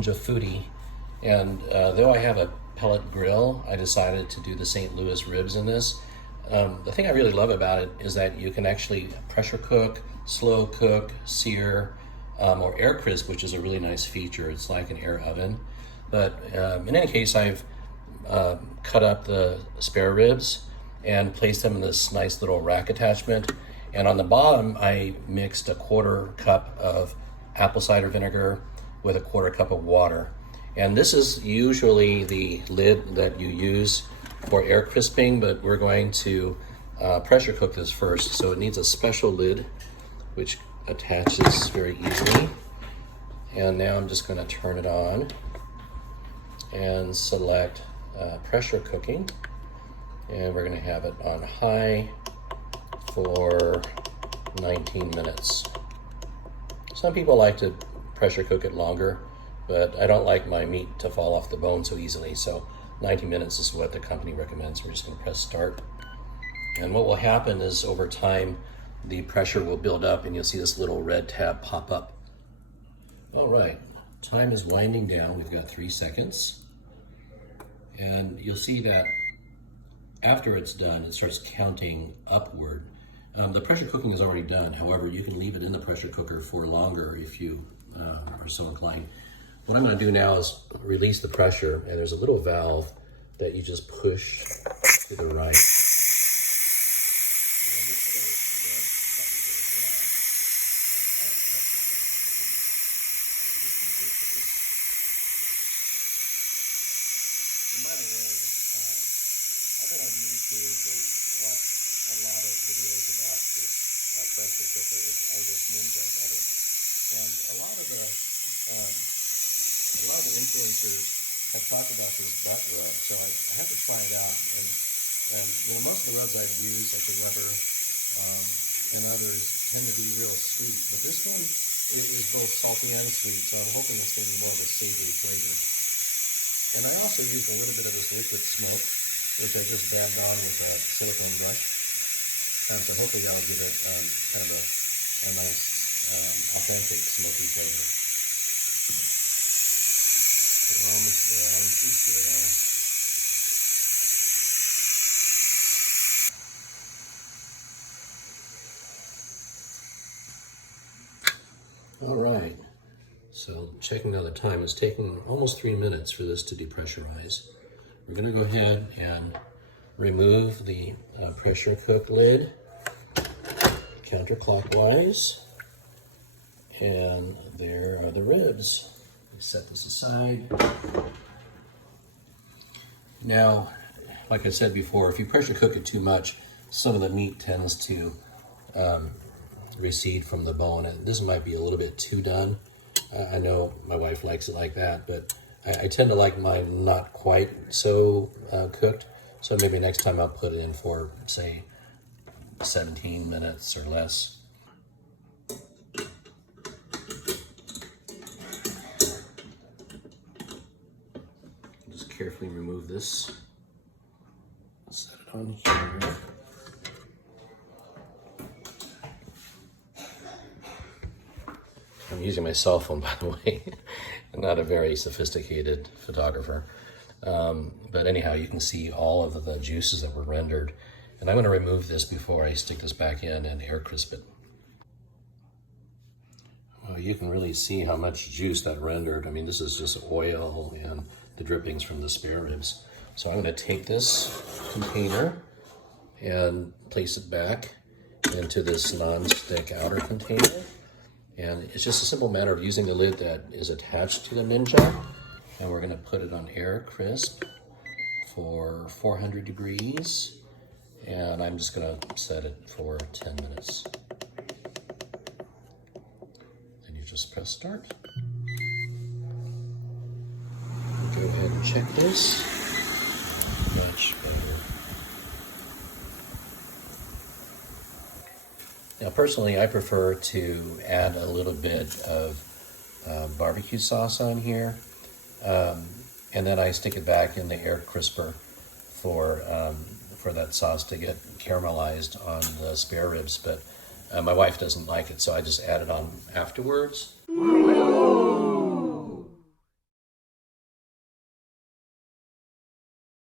Ninja Foodi, and though I have a pellet grill, I decided to do the St. Louis ribs in this. The thing I really love about it is that you can actually pressure cook, slow cook, sear, or air crisp, which is a really nice feature. It's like an air oven. But in any case, I've cut up the spare ribs and placed them in this nice little rack attachment. And on the bottom, I mixed a 1/4 cup of apple cider vinegar with a 1/4 cup of water. And this is usually the lid that you use for air crisping, but we're going to pressure cook this first. So it needs a special lid, which attaches very easily. And now I'm just going to turn it on and select pressure cooking. And we're going to have it on high for 19 minutes. Some people like to pressure cook it longer, but I don't like my meat to fall off the bone so easily. So 90 minutes is what the company recommends. We're just going to press start. And what will happen is over time, the pressure will build up and you'll see this little red tab pop up. All right, time is winding down. We've got 3 seconds. And you'll see that after it's done, it starts counting upward. The pressure cooking is already done. However, you can leave it in the pressure cooker for longer if you are so inclined. What I'm going to do now is release the pressure, and there's a little valve that you just push to the right. And by the way, I've been on YouTube and watched a lot of videos about this pressure cooker, or this Ninja rather. And a lot of the influencers have talked about this butt rub, so I had to try it out. And you know, most of the rubs I've used, like the rubber and others, tend to be real sweet. But this one is both salty and sweet, so I'm hoping it's going to be more of a savory flavor. And I also used a little bit of this liquid smoke, which I just dabbed on with a silicone brush. So hopefully that'll give it kind of a nice, authentic smoky flavor. We're almost there. She's there. All right. So checking out the time, it's taking almost 3 minutes for this to depressurize. We're going to go ahead and remove the pressure cook lid counterclockwise. And there are the ribs. Set this aside. Now, like I said before, if you pressure cook it too much, some of the meat tends to recede from the bone. And this might be a little bit too done. I know my wife likes it like that, but I tend to like mine not quite so cooked. So maybe next time I'll put it in for, say, 17 minutes or less. Just carefully remove this. Set it on here. I'm using my cell phone, by the way. I'm not a very sophisticated photographer. But anyhow, you can see all of the juices that were rendered. And I'm going to remove this before I stick this back in and air crisp it. Well, you can really see how much juice that rendered. I mean, this is just oil and the drippings from the spare ribs. So I'm going to take this container and place it back into this non-stick outer container. And it's just a simple matter of using the lid that is attached to the Ninja. And we're going to put it on air crisp for 400 degrees. And I'm just going to set it for 10 minutes. Then you just press start. Go ahead and check this. Much better. Now, personally, I prefer to add a little bit of barbecue sauce on here, and then I stick it back in the air crisper for that sauce to get caramelized on the spare ribs. But my wife doesn't like it, so I just add it on afterwards.